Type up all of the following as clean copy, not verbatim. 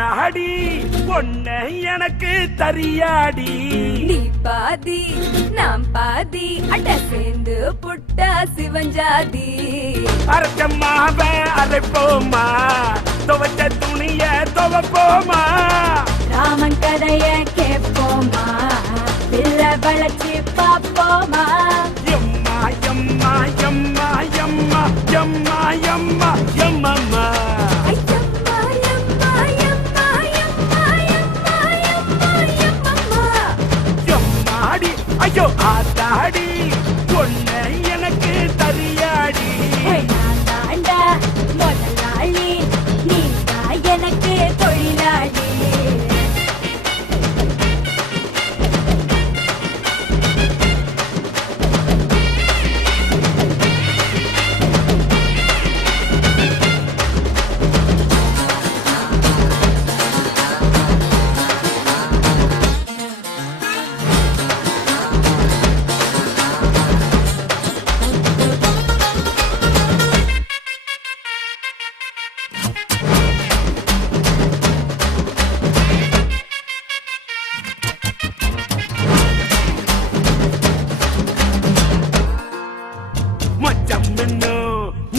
ஆத்தாடி பொண்ண எனக்கு தரியாடி நீ பாதி நாம் பாதி அட சேர்ந்து புட்டா சிவஞ்சாதி அரைச்சம்மாவ அரைப்போமா துவச்ச துணிய துவப்போமா ராமன் கதைய கேட்போமா பிள்ள வளர்ச்சி பாப்போமா எம்மா எம்மா எம்மா எம்மா எம்மா எம்மா எம்மம்மா எம்மாடி ஐயோ ஆத்தாடி பொண்ண எனக்கு தரியாடி முதலாளி நீ எனக்கு தொழிலாளி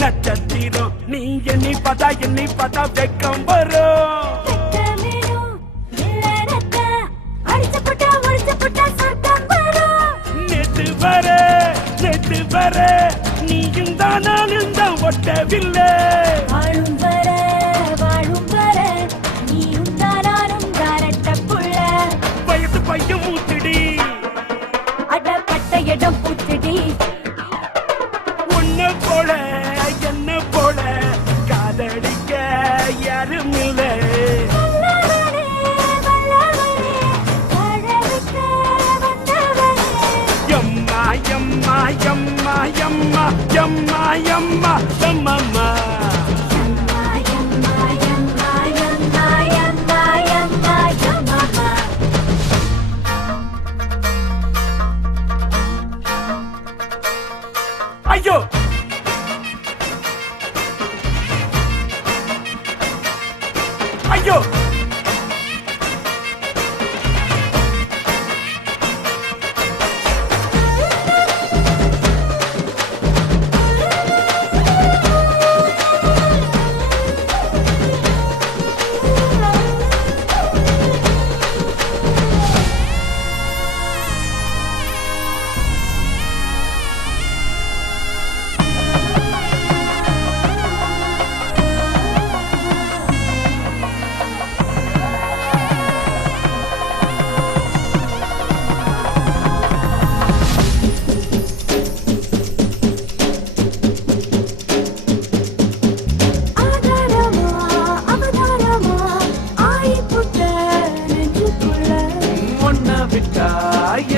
நட்சத்திரம் நீ என்னை பார்த்தா வெக்கம் வரும் நேற்று வர நீயும் தான் நானும் தான் ஒட்டவில்லை வாழும் வர நீயும் தான் நானும் தாரட்ட புள்ள வயசு பையன் மூச்சுடி அடப்பட்ட இடம் பூச்சுடி உன்ன போல என்ன போல காதடிக்க யாரும் இல்லை எம்மா எம்மா எம்மா எம்மா எம்மா எம்மா எம்மம்மா ஐயோ ஐயோ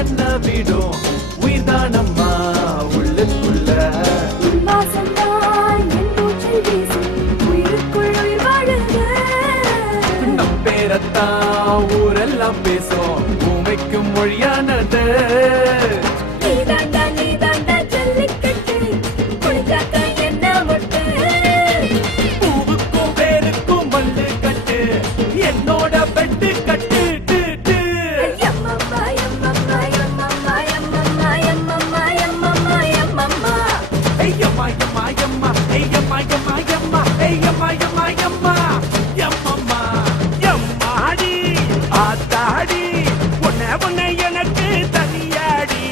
என்ன விடும் உயிர்தானம்மா உள்ளுக்குள்ள நம் பேரத்தான் ஊரெல்லாம் பேசும் பூமிக்கும் மொழியானது பூவுக்கும் வேருக்கும் மல்லு கட்டு என்னோட பெட்டு கட்டு எனக்கு தனியாடி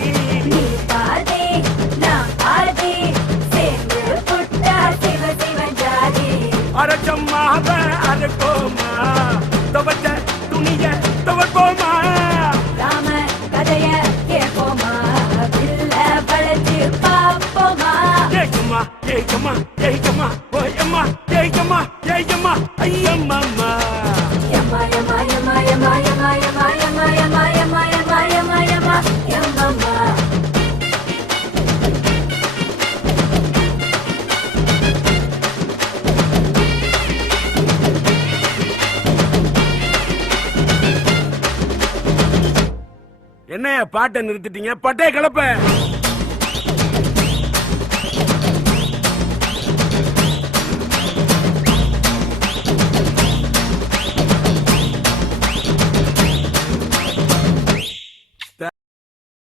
அரச்சம்மாவ அரைப்போமா துவச்ச துணிய துவப்போமா ராம கதைய கேட்போமா பிள்ள வளர்ச்சி பாப்போமா ஏகம்மா ஏகம்மா ஏகம்மா ஓயம்மா ஏகம்மா ஏகம்மா ஐயம்மா யம்மா யம்மா யம்மா யம்மா யம்மா யம்மா யம்மா யம்மா யம்மா யம்மா யம்மா யம்மா யம்மா என்ன பாட்டை நிறுத்திட்டீங்க பட்டே கலப்ப